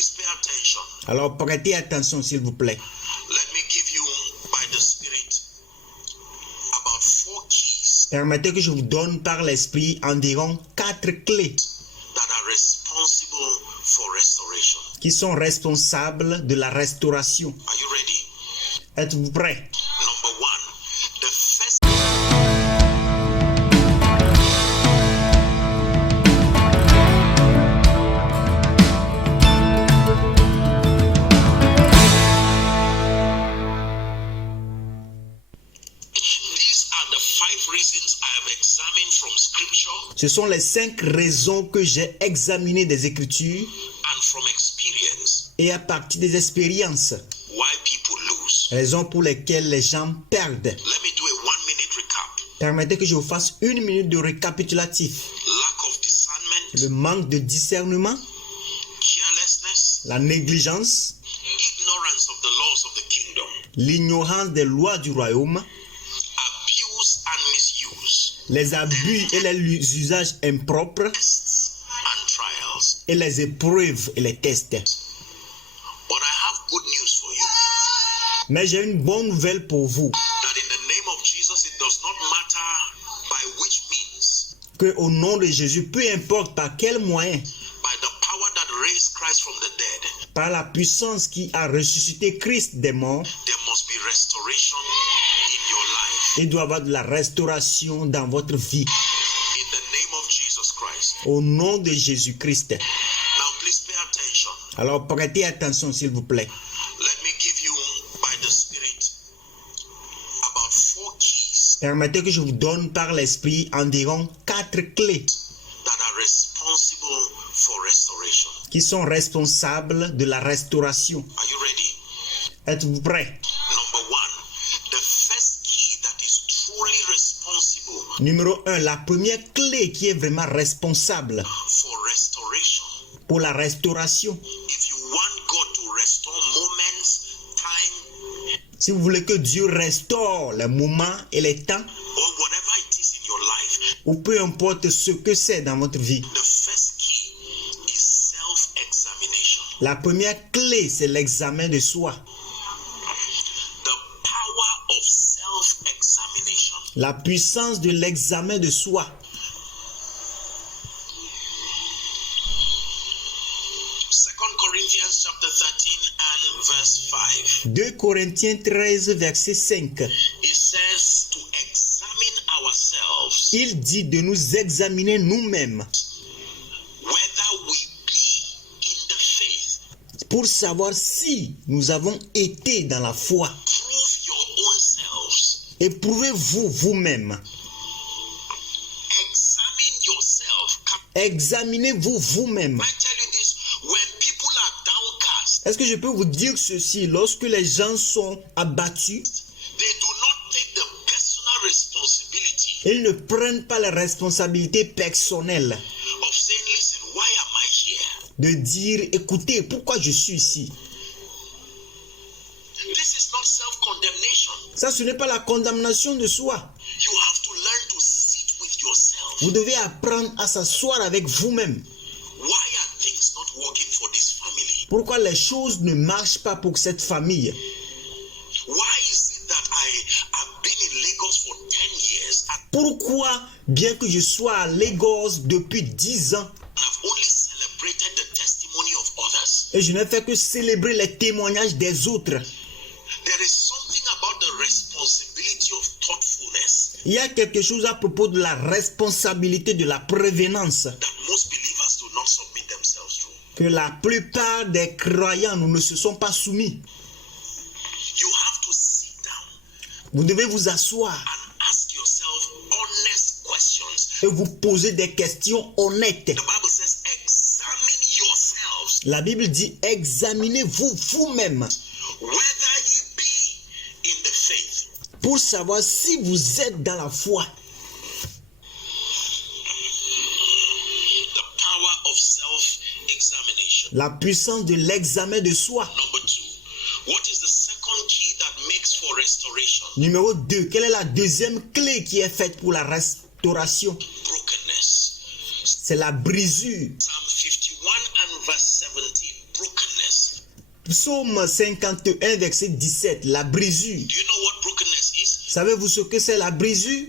please pay attention. Alors prêtez attention s'il vous plaît. Let me give you, by the Spirit, about 4 keys Permettez que je vous donne par l'Esprit environ 4 clés that are responsible for restoration. qui sont responsables de la restauration. Are you ready? Êtes-vous prêts? Number 1, the first These are the 5 reasons I have examined from Scripture Ce sont les 5 raisons que j'ai examinées des Écritures and from experience et à partir des expériences, why people lose. raisons pour lesquelles les gens perdent. Let me do a 1-minute recap. Permettez que je vous fasse 1 minute de récapitulatif. Lack of discernment, Le manque de discernement, carelessness, la négligence, ignorance of the laws of the kingdom, l'ignorance des lois du royaume, abuse and misuse, les abus et les usages impropres tests and trials. et les épreuves et les tests. But I have good news for you. Mais j'ai une bonne nouvelle pour vous, That in the name of Jesus, it does not matter by which means, que au nom de Jésus, peu importe par quel moyen, by the power that raised Christ from the dead, par la puissance qui a ressuscité Christ des morts, there must be restoration in your life. il doit y avoir de la restauration dans votre vie. In the name of Jesus Christ. Au nom de Jésus-Christ. Now please pay attention. Alors prêtez attention s'il vous plaît. Let me give you, by the Spirit, about 4 keys Permettez que je vous donne par l'Esprit environ 4 clés that are responsible for restoration. qui sont responsables de la restauration. Are you ready? Êtes-vous prêts? Number 1, the first key that is truly responsible Numéro 1, la première clé qui est vraiment responsable for restoration. pour la restauration. If you want God to restore moments, time, Si vous voulez que Dieu restaure les moments et les temps, or whatever it is in your life, ou peu importe ce que c'est dans votre vie, the first key is self-examination. la première clé, c'est l'examen de soi. The power of self-examination. La puissance de l'examen de soi. 2 Corinthians chapter 13 and verse 5. 2 Corinthiens 13, verset 5. It says to examine ourselves Il dit de nous examiner nous-mêmes whether we be in the faith. pour savoir si nous avons été dans la foi. Prove your own selves. Éprouvez-vous vous-même. Examine yourself. Examinez-vous vous-même. I tell you this, when people are downcast, Est-ce que je peux vous dire ceci? Lorsque les gens sont abattus, they do not take the personal responsibility ils ne prennent pas la responsabilité personnelle of saying, listen, why am I here? de dire, écoutez, pourquoi je suis ici? This is not self-condemnation. Ça, ce n'est pas la condamnation de soi. You have to learn to sit with yourself. Vous devez apprendre à s'asseoir avec vous-même. Why are things not working for this family? Pourquoi les choses ne marchent pas pour cette famille? Why is it that I have been in Lagos for 10 years and Pourquoi, bien que je sois à Lagos depuis 10 ans, I've only celebrated the testimony of others? et je n'ai fait que célébrer les témoignages des autres? There is something about the responsibility of thoughtfulness Il y a quelque chose à propos de la responsabilité de la prévenance that most believers do not submit themselves to. que la plupart des croyants nous ne se sont pas soumis. You have to sit down Vous devez vous asseoir and ask yourself honest questions. et vous poser des questions honnêtes. The Bible says, examine yourselves La Bible dit, examinez-vous vous-même whether ye be in the faith. pour savoir si vous êtes dans la foi. The power of self-examination. La puissance de l'examen de soi. Number 2, what is the second key that makes for restoration? Numéro 2, quelle est la deuxième clé qui est faite pour la restauration? Brokenness. C'est la brisure. Psalm 51 and verse 17. Brokenness. Psaume 51, verset 17, la brisure. Do you know what brokenness is? Savez-vous ce que c'est la brisure?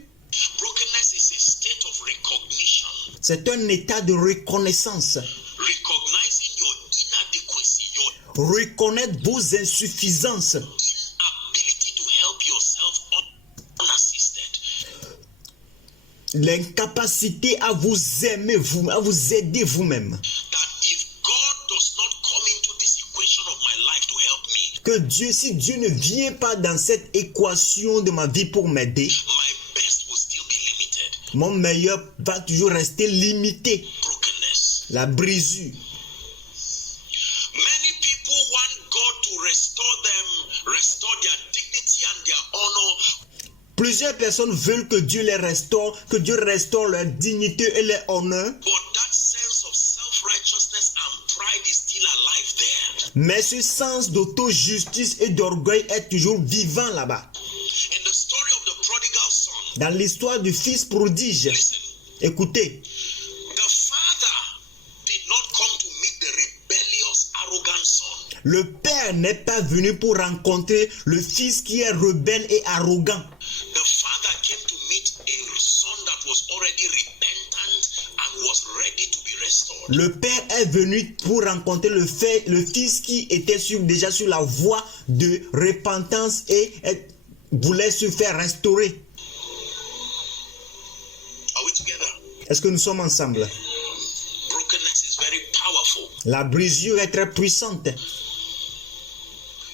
Brokenness is a state of recognition, C'est un état de reconnaissance. recognizing your inadequacy, your Reconnaître vos insuffisances. inability to help yourself unassisted. L'incapacité à vous aimer, à vous aider vous-même. That if God does not come into this equation of my life to help me, Que Dieu, si Dieu ne vient pas dans cette équation de ma vie pour m'aider, my best will still be limited. mon meilleur va toujours rester limité. Brokenness. La brisure. Many people want God to restore them, restore their dignity and their honor. Plusieurs personnes veulent que Dieu les restaure, que Dieu restaure leur dignité et leur honneur. But that sense of self-righteousness and pride is still alive there. Mais ce sens d'auto-justice et d'orgueil est toujours vivant là-bas. In the story of the prodigal son, Dans l'histoire du fils prodige, listen, écoutez, the father did not come to meet the rebellious, arrogant son. le père n'est pas venu pour rencontrer le fils qui est rebelle et arrogant. The father came to meet a son that was already repentant and was ready to be restored. Le père est venu pour rencontrer le fils qui était déjà sur la voie de repentance et voulait se faire restaurer. Are we together? Est-ce que nous sommes ensemble? Brokenness is very powerful. La brisure est très puissante.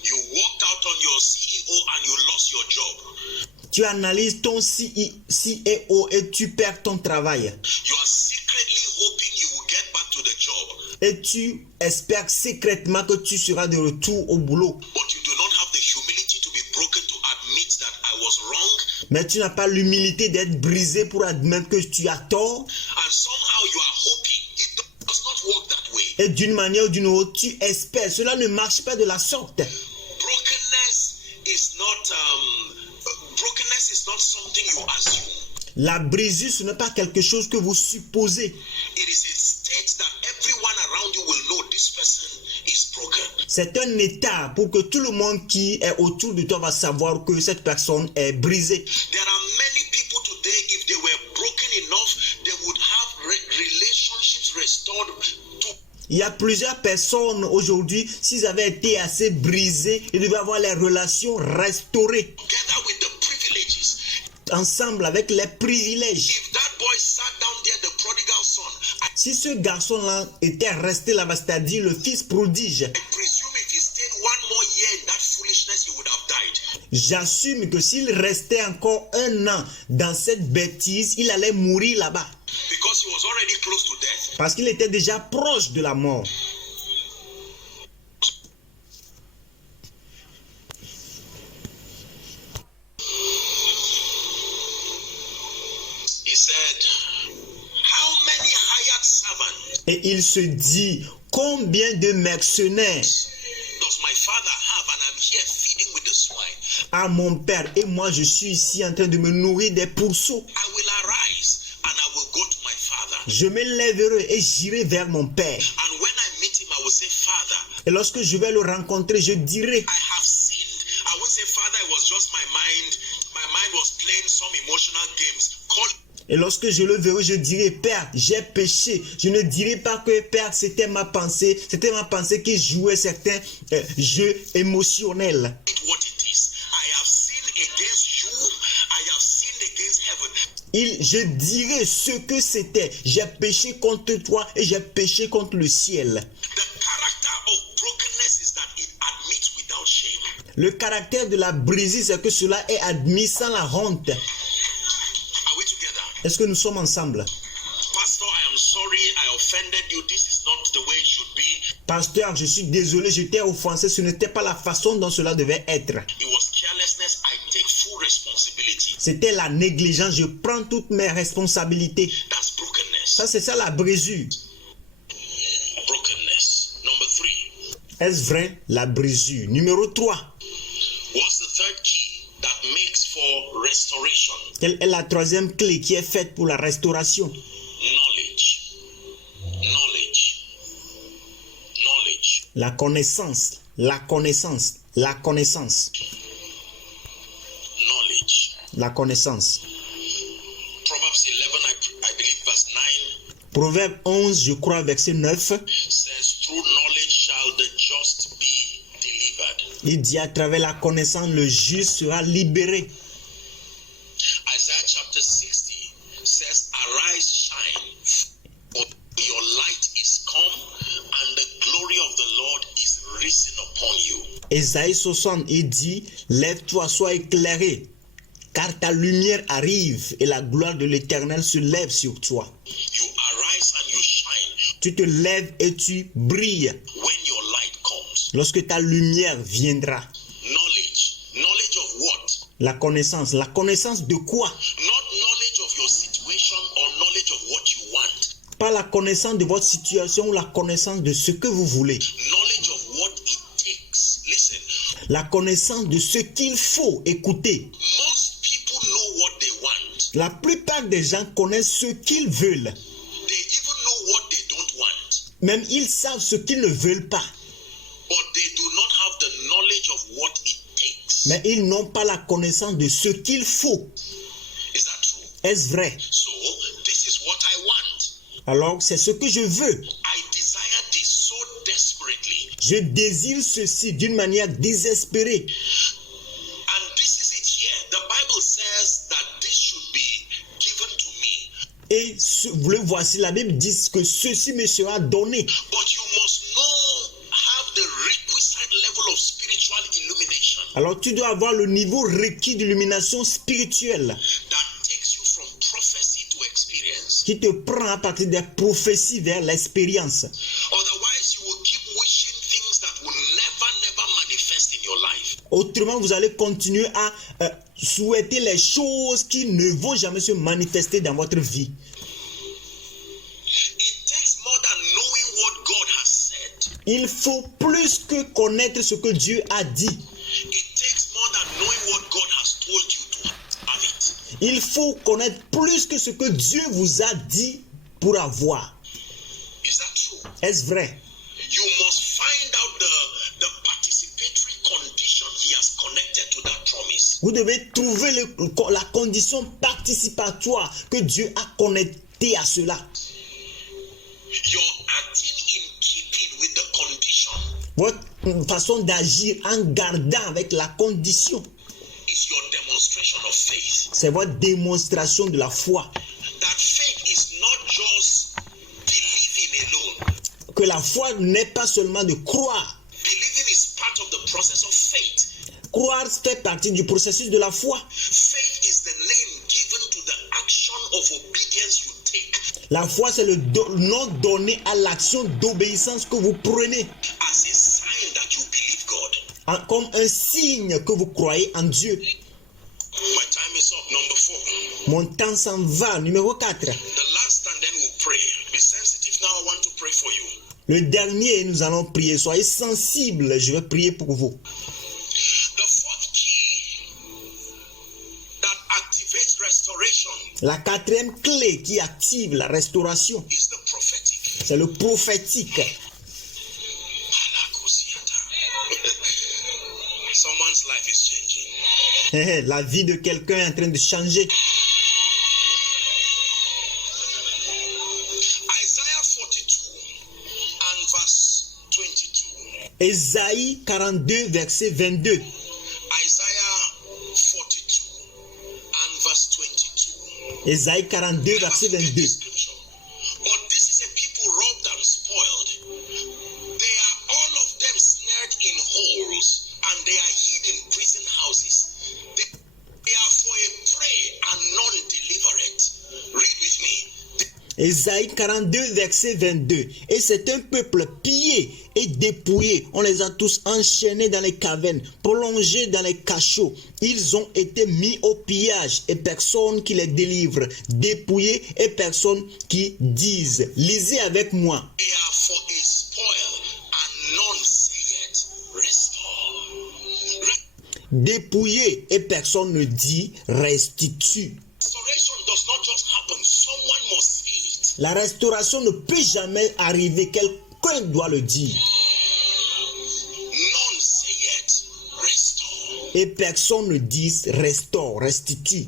You walked out on your CEO and you lost your job. Tu analyses ton CEO et tu perds ton travail. You are secretly hoping you will get back to the job, Et tu espères secrètement que tu seras de retour au boulot. but you do not have the humility to be broken to admit that I was wrong, Mais tu n'as pas l'humilité d'être brisé pour admettre que tu as tort. and somehow you are hoping it does not work that way. Et d'une manière ou d'une autre, tu espères. Cela ne marche pas de la sorte. Brokenness is not something you assume. La brisure, ce n'est pas quelque chose que vous supposez. It is a state that everyone around you will know this person is broken. C'est un état pour que tout le monde qui est autour de toi va savoir que cette personne est brisée. There are many people today, if they were broken enough, they would have relationships restored to. Il y a plusieurs personnes aujourd'hui, s'ils avaient été assez brisés, ils devaient avoir les relations restaurées Together with the privileges. ensemble avec les privilèges. If that boy sat down there, the prodigal son, Si ce garçon-là était resté là-bas, c'est-à-dire le fils prodige, I presume if he stayed one more year in that foolishness, he would have died. j'assume que s'il restait encore un an dans cette bêtise, il allait mourir là-bas. Because he was already close to death. Parce qu'il était déjà proche de la mort. He said, how many hired servants Et il se dit, combien de mercenaires does my father have, and I'm here feeding with the swine? a mon père et moi je suis ici en train de me nourrir des pourceaux. I will arise and I will go to my father. Je me lèverai et j'irai vers mon père. And when I meet him, I will say, Father, Et lorsque je vais le rencontrer, je dirai, I have sinned. I won't say, Father, it was just my mind. My mind was playing some emotional games. Call. et lorsque je le verrai, je dirai, Père, j'ai péché. Je ne dirai pas que Père, c'était ma pensée qui jouait certains jeux émotionnels. It what it is. I have sinned against you. I have sinned against heaven. Je dirai ce que c'était. J'ai péché contre toi et j'ai péché contre le ciel. The character of brokenness is that it admits without shame. Le caractère de la brisure, c'est que cela est admis sans la honte. Are we together? Est-ce que nous sommes ensemble? Pastor, I am sorry I offended you. This is not the way it should be. Pasteur, je suis désolé, je t'ai offensé. Ce n'était pas la façon dont cela devait être. It was carelessness. I take full responsibility. C'était la négligence. Je prends toutes mes responsabilités. That's brokenness. Ça, c'est ça la brisure. Brokenness. Number 3. Est-ce vrai? La brisure. Numéro 3. What's the third key that makes for restoration? Quelle est la troisième clé qui est faite pour la restauration? Knowledge. Knowledge. Knowledge. La connaissance, la connaissance, la connaissance, knowledge. la connaissance. Proverbs 11, I believe, verse 9 Proverbe 11, je crois, verset 9. says, through knowledge shall the just be delivered. Il dit à travers la connaissance, le juste sera libéré. Isaiah chapter 60 says, arise, shine, for your light is come, and the glory of the Lord is risen upon you. Ésaïe 60, il dit, lève-toi, sois éclairé, car ta lumière arrive et la gloire de l'Éternel se lève sur toi. You arise and you shine Tu te lèves et tu brilles when your light comes. lorsque ta lumière viendra. Knowledge of what? La connaissance de quoi? Not knowledge of your situation or knowledge of what you want. Pas la connaissance de votre situation ou la connaissance de ce que vous voulez. Knowledge of what it takes. Listen, La connaissance de ce qu'il faut. Écoutez, most people know what they want. la plupart des gens connaissent ce qu'ils veulent. They even know what they don't want. Même ils savent ce qu'ils ne veulent pas. But they do not have the knowledge of what it takes. Mais ils n'ont pas la connaissance de ce qu'il faut. Is that true? Est-ce vrai? So, this is what I want. Alors, c'est ce que je veux. I desire this so desperately. Je désire ceci d'une manière désespérée. And this is it here. The Bible says that this should be given to me. Et vous le voici, la Bible dit que ceci me sera donné. But you must have the requisite level of spiritual illumination Alors, tu dois avoir le niveau requis d'illumination spirituelle that takes you from prophecy to experience. qui te prend à partir des prophéties vers l'expérience. Otherwise, you will keep wishing things that will never manifest in your life. Autrement, vous allez continuer à souhaiter les choses qui ne vont jamais se manifester dans votre vie. It takes more than knowing what God has said. Il faut plus que connaître ce que Dieu a dit. It takes more than knowing what God has told you to have it. Il faut connaître plus que ce que Dieu vous a dit pour avoir. Is that true? Est-ce vrai? You must find out the participatory condition He has connected to that promise. Vous devez trouver la condition participatoire que Dieu a connectée à cela. You're acting in keeping with the condition. Votre façon d'agir en gardant avec la condition, Is your demonstration of faith. c'est votre démonstration de la foi. That faith is not just believing alone. Que la foi n'est pas seulement de croire. Believing is part of the process of faith. Croire fait partie du processus de la foi. Faith is the name given to the action of obedience you take La foi, c'est le nom donné à l'action d'obéissance que vous prenez as a sign that you believe God. comme un signe que vous croyez en Dieu. My time is up. Number 4. Mon temps s'en va. Numéro 4. The last, and then we'll pray. Be sensitive now. I want to pray for you. Le dernier, nous allons prier. Soyez sensibles. Je vais prier pour vous. The fourth key that activates restoration La quatrième clé qui active la restauration, is the prophetic. c'est le prophétique. Someone's life is changing. La vie de quelqu'un est en train de changer. Isaiah 42 and verse 22. Ésaïe 42, verset 22. Isaiah 42 and verse 22. Ésaïe 42, verset 22. But this is a people robbed and spoiled. They are all of them snared in holes, and they are hid in prison houses. They are for a prey and none deliver it. Read with me. Ésaïe 42, verset 22. Et c'est un peuple pillé et dépouillé. On les a tous enchaînés dans les cavernes, plongés dans les cachots. Ils ont été mis au pillage et personne qui les délivre. Dépouillés et personne qui disent. Lisez avec moi. They are for a spoil and none say it. Restore. Dépouillés et personne ne dit restitue. Restoration does not just happen. Someone must say it. La restauration ne peut jamais arriver. Quelqu'un doit le dire. Et personne ne dit restaure, restitue.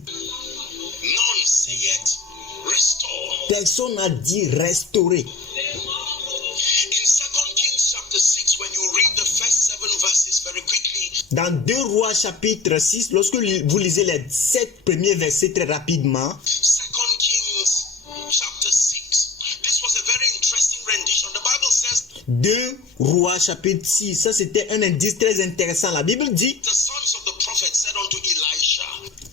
None sayeth restore. Personne n'a dit restaurer. In 2 Kings chapter 6, when you read the first 7 verses very quickly, Dans 2 Rois chapitre 6, lorsque vous lisez les 7 premiers versets très rapidement, 2 Kings chapter 6, this was a very interesting rendition. The Bible says, 2 Rois chapitre 6, ça c'était un indice très intéressant. La Bible dit, the sons of the prophet said unto Elisha,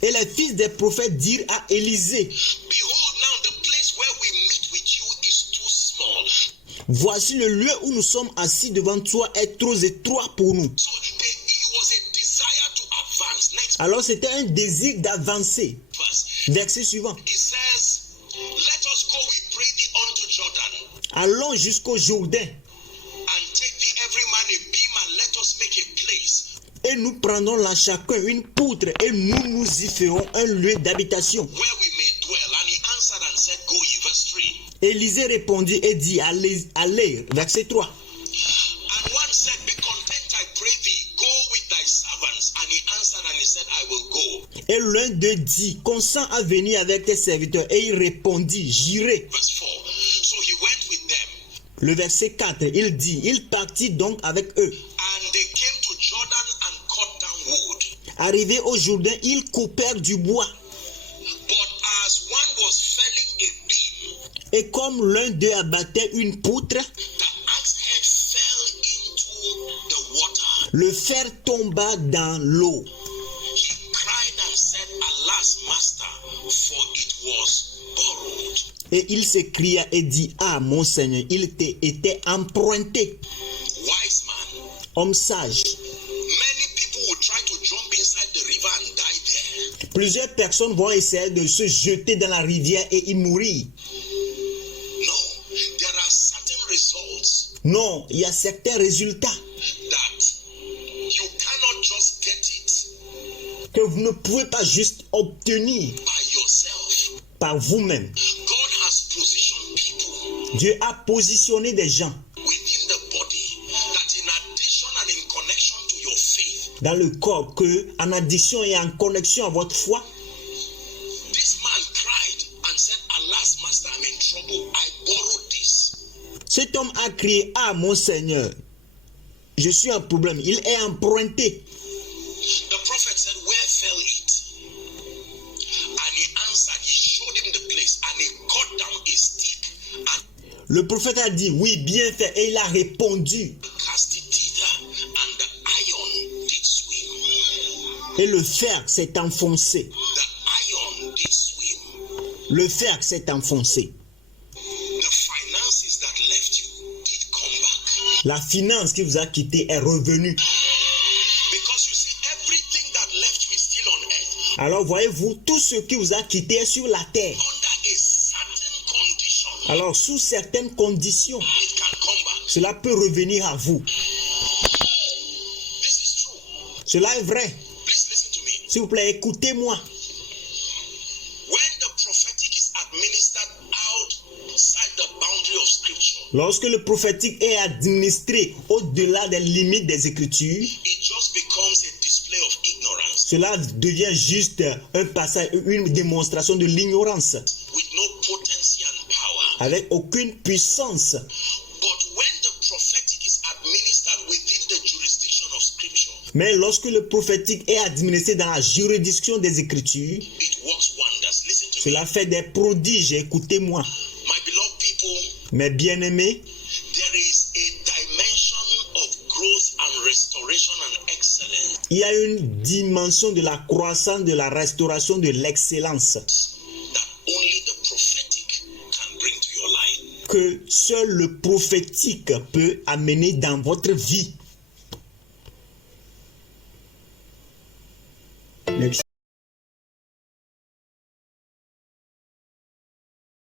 et les fils des prophètes dirent à Élisée, behold, now the place where we meet with you is too small. voici le lieu où nous sommes assis devant toi est trop étroit pour nous. So it was a desire to advance. Next Alors c'était un désir d'avancer. verse. Verset suivant. It says, let us go, we pray thee, unto Jordan, Allons jusqu'au Jourdain and take thee every man a beam, and let us make a place et nous prendrons là chacun une poutre et nous y ferons un lieu d'habitation. where we may dwell. And he answered and said, go ye. Verse 3. Élisée répondit et dit, allez, allez. Verset 3. And one said, be content, I pray thee, go with thy servants. And he answered and he said, I will go. Et l'un d'eux dit, consens à venir avec tes serviteurs. Et il répondit, j'irai. Verse 4. So he went with them, Le verset 4, il dit, il partit donc avec eux. and they came to Jordan and cut down wood. Arrivé au Jourdain, ils coupèrent du bois. But as one was felling a beam, Et comme l'un d'eux abattait une poutre, the axe head fell into the water. le fer tomba dans l'eau. He cried and said, alas, master, for it was borrowed. Et il s'écria et dit, ah mon Seigneur, il était emprunté. Wise man. Homme sage. Many people will try to jump inside the river and die there. Plusieurs personnes vont essayer de se jeter dans la rivière et y mourir. No, there are certain results Non, il y a certains résultats that you cannot just get it que vous ne pouvez pas juste obtenir by yourself. par vous-même. God has positioned people Dieu a positionné des gens within the body that in addition and in connection to your faith, dans le corps que, en addition et en connexion à votre foi, this man cried and said, alas, master, I'm in trouble. I borrowed this. cet homme a crié, ah mon Seigneur, je suis en problème, il est emprunté. The prophet said, where fell it? And he answered, he showed him the place, and he cut down a stick and Le prophète a dit, oui, bien fait, et il a répondu, cast it thither, and the iron did swim. et le fer s'est enfoncé. The iron did swim. Le fer s'est enfoncé. The finances that left you did come back. La finance qui vous a quitté est revenue. Because you see, everything that left you is still on earth. Alors voyez-vous, tout ce qui vous a quitté est sur la terre. Under a certain condition, Alors sous certaines conditions, it can come back. cela peut revenir à vous. This is true. Cela est vrai. Please listen to me. S'il vous plaît, écoutez-moi. When the prophetic is administered outside the boundary of scripture, Lorsque le prophétique est administré au-delà des limites des Écritures, it just becomes a display of ignorance cela devient juste un passage, une démonstration de l'ignorance, with no potency and power. avec aucune puissance. But when the prophetic is administered within the jurisdiction of scripture, Mais lorsque le prophétique est administré dans la juridiction des Écritures, it works wonders. Listen to me. cela fait des prodiges. Écoutez-moi, My beloved people, mes bien-aimés, there is a dimension of growth and restoration and excellence il y a une dimension de la croissance, de la restauration, de l'excellence that only the prophetic can bring to your life. que seul le prophétique peut amener dans votre vie. Merci.